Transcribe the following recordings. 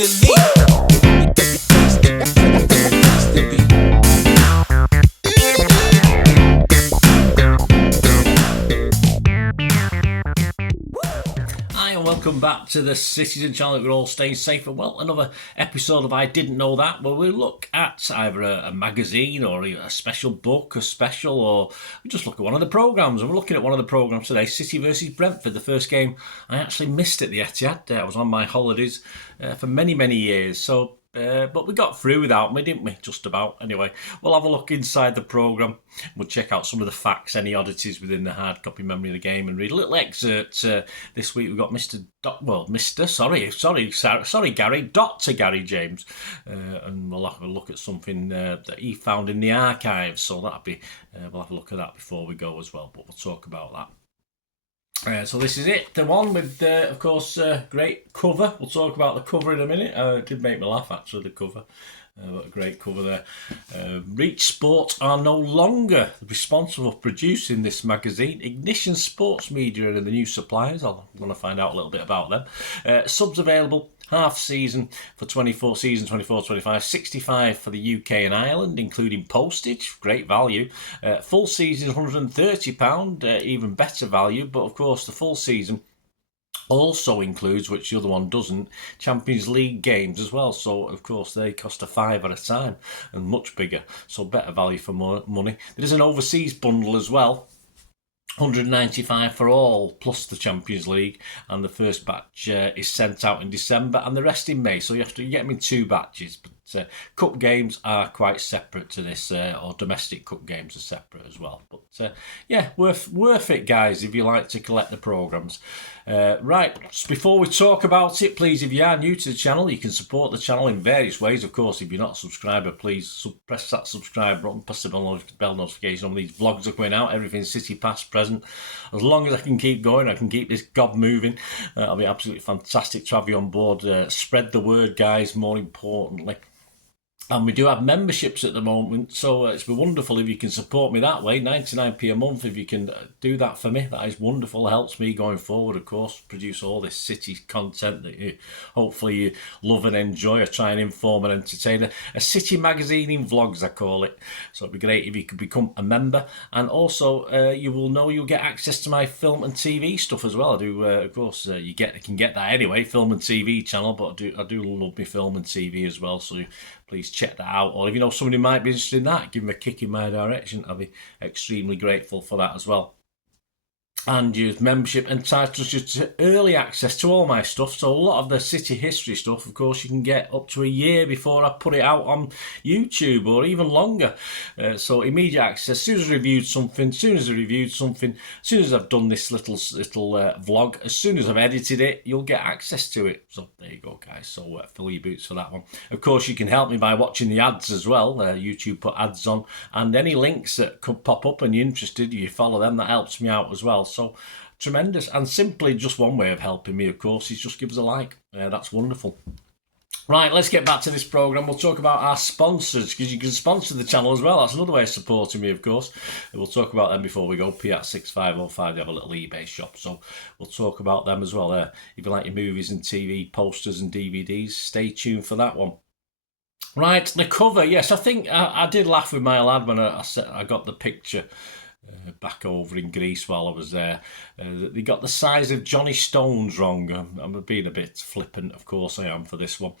the lead. Hi and welcome back to the Citizen channel. That we're all staying safe and well. Another episode of I Didn't Know That, where we look at either a magazine or a special book, a special, or we just look at one of the programmes. And we're looking at one of the programmes today, City versus Brentford. The first game I actually missed at the Etihad. I was on my holidays for many, many years. But we got through without me, didn't we? Just about. Anyway, we'll have a look inside the programme. We'll check out some of the facts, any oddities within the hard copy memory of the game, and read a little excerpt. This week we've got Dr. Gary James. And we'll have a look at something that he found in the archives. So that'll be, we'll have a look at that before we go as well, but we'll talk about that. So this is it, the one with, of course, great cover. We'll talk about the cover in a minute. It did make me laugh, actually, the cover. What a great cover there. Reach Sport are no longer responsible for producing this magazine. Ignition Sports Media are the new suppliers. I'm going to find out a little bit about them. Subs available. Half season for 24-25, 65 for the UK and Ireland, including postage, great value. Full season is £130, even better value, but of course the full season also includes, which the other one doesn't, Champions League games as well. So, of course, they cost £5 at a time and much bigger, so better value for more money. There is an overseas bundle as well. 195 for all, plus the Champions League, and the first batch is sent out in December and the rest in May, so you get them in two batches. But cup games are quite separate to this, or domestic cup games are separate as well. But yeah, worth it, guys, if you like to collect the programmes. Right, before we talk about it, please, if you are new to the channel, you can support the channel in various ways. Of course, if you're not a subscriber, please press that subscribe button, press the bell notification on these vlogs are going out, everything City past, present. As long as I can keep going, I can keep this gob moving. It'll be absolutely fantastic to have you on board. Spread the word, guys, more importantly. And we do have memberships at the moment, so it's been wonderful if you can support me that way. 99p a month, if you can do that for me, that is wonderful. It helps me going forward, of course, produce all this City content that you hopefully you love and enjoy. I try and inform and entertain. A City magazine in vlogs, I call it. So it'd be great if you could become a member. And also, you will know you'll get access to my film and TV stuff as well. I do, of course, you can get that anyway, film and TV channel, but I do love my film and TV as well. So please check that out. Or if you know somebody who might be interested in that, give them a kick in my direction. I'll be extremely grateful for that as well. And your membership entitles you to early access to all my stuff. So a lot of the City history stuff, of course, you can get up to a year before I put it out on YouTube, or even longer. So immediate access. As soon as I've reviewed something, as soon as I've done this little vlog, as soon as I've edited it, you'll get access to it. So there you go, guys. So fill your boots for that one. Of course, you can help me by watching the ads as well. YouTube put ads on, and any links that could pop up and you're interested, you follow them. That helps me out as well. So tremendous. And simply just one way of helping me, of course, is just give us a like. That's wonderful. Right, let's get back to this programme. We'll talk about our sponsors, because you can sponsor the channel as well. That's another way of supporting me, of course. We'll talk about them before we go. P@6505, they have a little eBay shop, so we'll talk about them as well. If you like your movies and TV, posters and DVDs, stay tuned for that one. Right, the cover. Yes, I think I did laugh with my lad when I got the picture back over in Greece while I was there. They got the size of Johnny Stones wrong. I'm being a bit flippant, of course I am, for this one.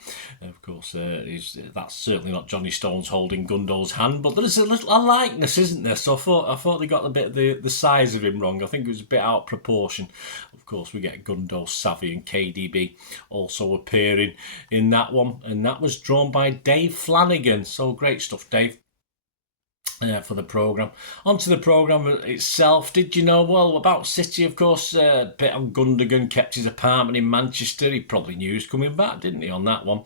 Of course, that's certainly not Johnny Stones holding Gundo's hand, but there's a likeness, isn't there? So I thought they got the size of him wrong. I think it was a bit out of proportion. Of course, we get Gundo, Savvy and KDB also appearing in that one, and that was drawn by Dave Flanagan. So great stuff, Dave. For the programme. Onto the programme itself. Did you know? Well, about City, of course, a bit on Gundogan, kept his apartment in Manchester. He probably knew he was coming back, didn't he, on that one?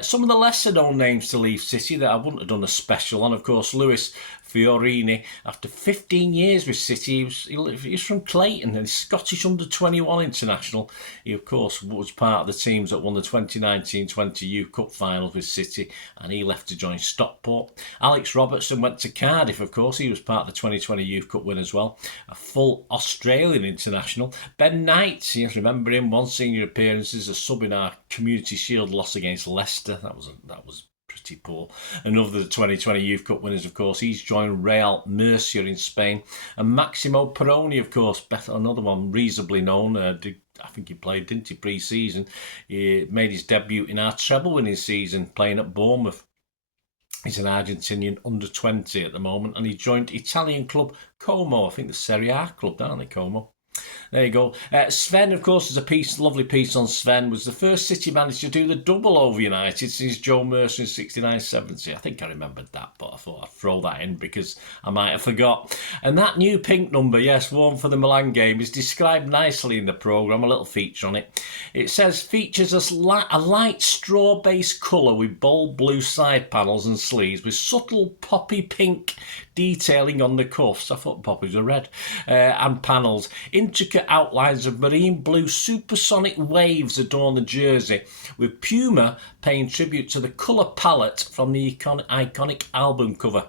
Some of the lesser known names to leave City that I wouldn't have done a special on, of course, Lewis Fiorini. After 15 years with City, he's from Creighton and he's Scottish under-21 international. He, of course, was part of the teams that won the 2019-20 Youth Cup finals with City, and he left to join Stockport. Alex Robertson went to Cardiff, of course. He was part of the 2020 Youth Cup win as well. A full Australian international. Ben Knight, you remember him, one senior appearances, a sub in our Community Shield loss against Leicester. That was pretty poor. Another 2020 Youth Cup winners, of course. He's joined Real Murcia in Spain. And Maximo Peroni, of course, another one reasonably known. I think he played, didn't he, pre-season. He made his debut in our treble-winning season, playing at Bournemouth. He's an Argentinian under 20 at the moment, and he joined Italian club Como. I think the Serie A club, aren't they, Como? There you go. Sven, of course, there's a lovely piece on Sven, was the first City manager to do the double over United since Joe Mercer in 69-70. I think I remembered that, but I thought I'd throw that in because I might have forgot. And that new pink number, yes, worn for the Milan game, is described nicely in the programme, a little feature on it. It says, features a light straw-based colour with bold blue side panels and sleeves with subtle poppy pink detailing on the cuffs. I thought poppies were red. And panels. Intricate outlines of marine blue supersonic waves adorn the jersey, with Puma paying tribute to the colour palette from the iconic album cover.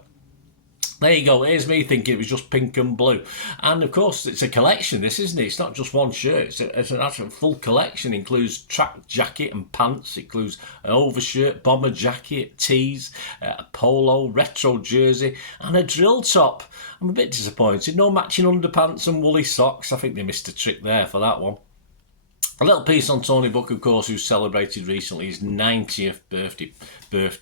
There you go. Here's me thinking it was just pink and blue. And, of course, it's a collection, this, isn't it? It's not just one shirt. It's an actual full collection. It includes track jacket and pants. It includes an overshirt, bomber jacket, tees, a polo, retro jersey, and a drill top. I'm a bit disappointed. No matching underpants and woolly socks. I think they missed a trick there for that one. A little piece on Tony Buck, of course, who celebrated recently his 90th birthday.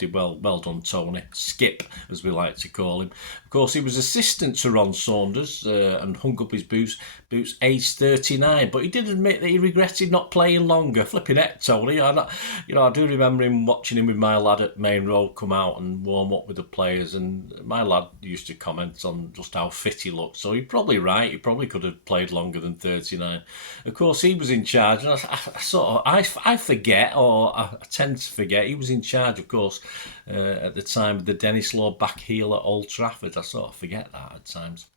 Well done, Tony. Skip, as we like to call him. Of course, he was assistant to Ron Saunders and hung up his boots aged 39. But he did admit that he regretted not playing longer. Flipping heck, Tony. I do remember him watching him with my lad at Main Road come out and warm up with the players. And my lad used to comment on just how fit he looked. So he's probably right. He probably could have played longer than 39. Of course, he was in charge. And I forget, or I tend to forget, he was in charge, of course, at the time of the Dennis Law back heel at Old Trafford. I sort of forget that at times.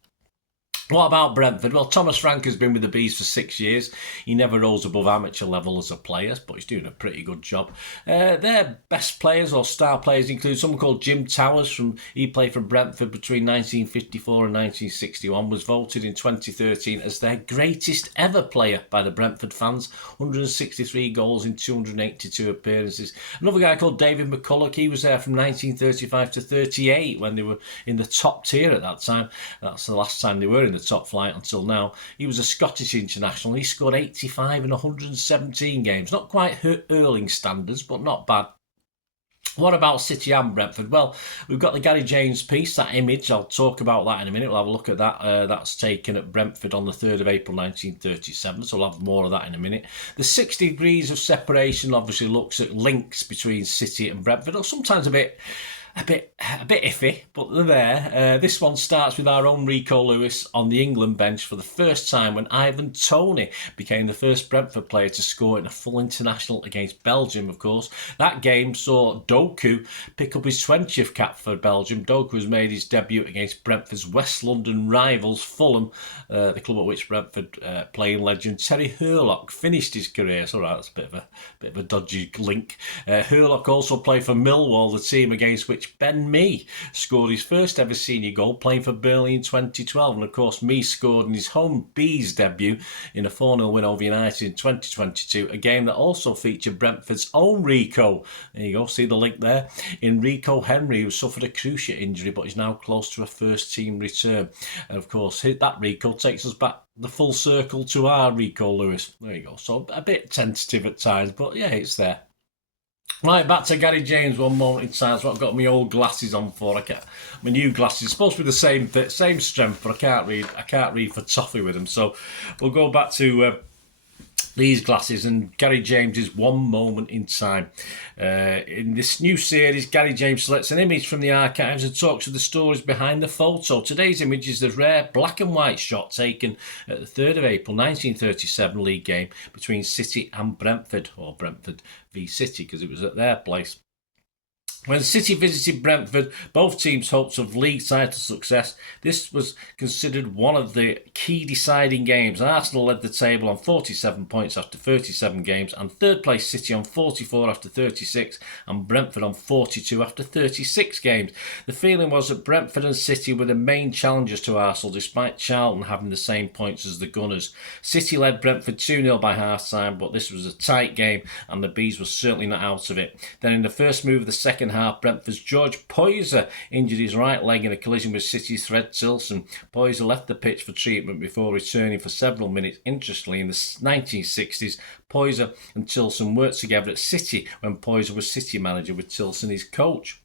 What about Brentford? Well, Thomas Frank has been with the Bees for 6 years. He never rose above amateur level as a player, but he's doing a pretty good job. Their best players or star players include someone called Jim Towers. He played for Brentford between 1954 and 1961, was voted in 2013 as their greatest ever player by the Brentford fans. 163 goals in 282 appearances. Another guy called David McCulloch, he was there from 1935 to 38 when they were in the top tier at that time. That's the last time they were in the top flight until now. He was a Scottish international. He scored 85 in 117 games. Not quite hurling standards, but not bad. What about City and Brentford? Well, we've got the Gary James piece, that image. I'll talk about that in a minute. We'll have a look at that. That's taken at Brentford on the 3rd of April 1937, so we'll have more of that in a minute. The 6 degrees of separation obviously looks at links between City and Brentford, or sometimes a bit iffy, but they're there. This one starts with our own Rico Lewis on the England bench for the first time when Ivan Toney became the first Brentford player to score in a full international against Belgium, of course. That game saw Doku pick up his 20th cap for Belgium. Doku has made his debut against Brentford's West London rivals, Fulham, the club at which Brentford playing legend Terry Hurlock finished his career. So that's a bit of a dodgy link. Hurlock also played for Millwall, the team against which Ben Mee scored his first ever senior goal playing for Burnley in 2012. And of course, Mee scored in his home Bees debut in a 4-0 win over United in 2022, a game that also featured Brentford's own Rico. There you go, see the link there. Enrico Henry, who suffered a cruciate injury but is now close to a first team return. And of course, that Rico takes us back the full circle to our Rico Lewis. There you go. So a bit tentative at times, but yeah, it's there. Right, back to Gary James one moment in time. That's what I've got my old glasses on for. My new glasses, supposed to be the same strength, but I can't read for toffee with them. So we'll go back to these glasses and Gary James's One Moment in Time. In this new series, Gary James selects an image from the archives and talks of the stories behind the photo. Today's image is the rare black and white shot taken at the 3rd of April 1937 league game between City and Brentford, or Brentford v City, because it was at their place. When City visited Brentford, both teams hoped of league title success. This was considered one of the key deciding games. Arsenal led the table on 47 points after 37 games, and third place City on 44 after 36, and Brentford on 42 after 36 games. The feeling was that Brentford and City were the main challengers to Arsenal, despite Charlton having the same points as the Gunners. City led Brentford 2-0 by half-time, but this was a tight game, and the Bees were certainly not out of it. Then in the first move of the second half, Brentford's George Poyser injured his right leg in a collision with City's Fred Tilson. Poyser left the pitch for treatment before returning for several minutes. Interestingly, in the 1960s, Poyser and Tilson worked together at City when Poyser was City manager with Tilson his coach.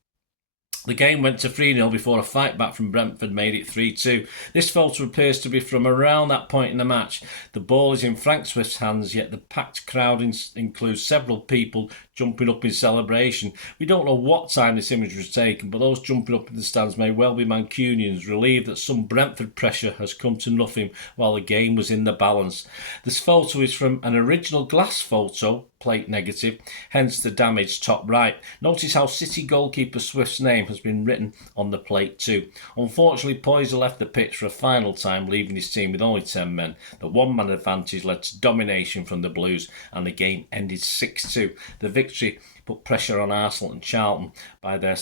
The game went to 3-0 before a fight back from Brentford made it 3-2. This photo appears to be from around that point in the match. The ball is in Frank Swift's hands, yet the packed crowd includes several people jumping up in celebration. We don't know what time this image was taken, but those jumping up in the stands may well be Mancunians, relieved that some Brentford pressure has come to nothing while the game was in the balance. This photo is from an original glass photo, plate negative, hence the damaged top right. Notice how City goalkeeper Swift's name has been written on the plate too. Unfortunately, Poyser left the pitch for a final time, leaving his team with only 10 men. The one-man advantage led to domination from the Blues, and the game ended 6-2. The victory put pressure on Arsenal and Charlton by their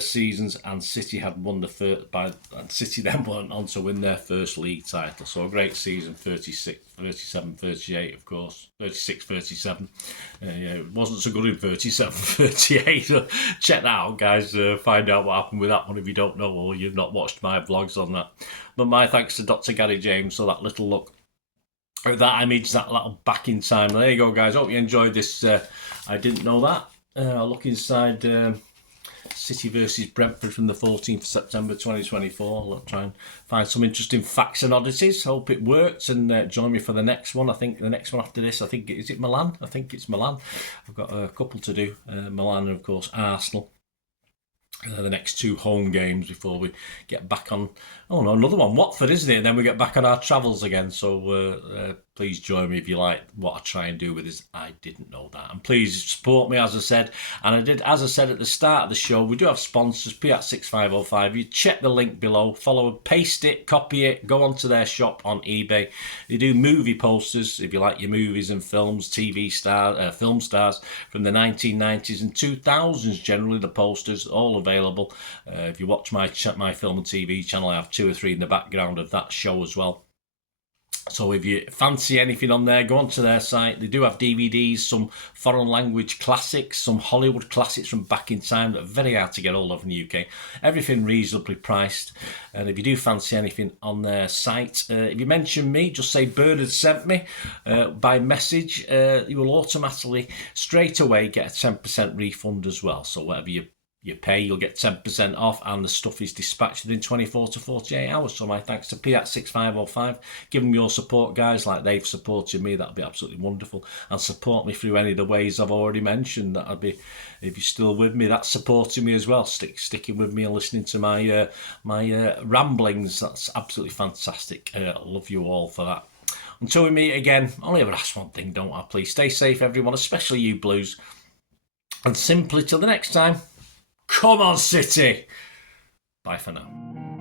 seasons, and City had won the first. And City then went on to win their first league title. So a great season, 36, 37, 38, of course, 36, 37. Yeah, it wasn't so good in 37, 38. Check that out, guys. Find out what happened with that one if you don't know or you've not watched my vlogs on that. But my thanks to Dr. Gary James for that little look. That image, that little back in time. There you go, guys. Hope you enjoyed this. I didn't know that. I'll look inside City versus Brentford from the 14th of September 2024. I'll try and find some interesting facts and oddities. Hope it works, and join me for the next one. I think the next one after this, is it Milan? I think it's Milan. I've got a couple to do. Milan and, of course, Arsenal. The next two home games before we get back on. Oh no, another one, Watford, isn't it? And then we get back on our travels again. So please join me if you like what I try and do with this. I didn't know that. And please support me, as I said. And I did, as I said at the start of the show, we do have sponsors, P6505. You check the link below, follow, paste it, copy it, go onto their shop on eBay. They do movie posters, if you like your movies and films, TV stars, film stars from the 1990s and 2000s, generally the posters, all available. If you watch my film and TV channel, I have 2 or 3 in the background of that show as well. So if you fancy anything on there, go onto their site. They do have DVDs, some foreign language classics, some Hollywood classics from back in time that are very hard to get hold of in the UK. Everything reasonably priced. And if you do fancy anything on their site, if you mention me, just say Bernard sent me by message, you will automatically straight away get a 10% refund as well. So whatever you pay, you'll get 10% off, and the stuff is dispatched within 24 to 48 hours. So my thanks to P6505. Give them your support, guys, like they've supported me. That'd be absolutely wonderful. And support me through any of the ways I've already mentioned. That'd be, if you're still with me, that's supporting me as well. Sticking with me and listening to my ramblings. That's absolutely fantastic. I love you all for that. Until we meet again, only ever ask one thing, don't I? Please stay safe, everyone, especially you Blues. And simply till the next time, come on, City. Bye for now.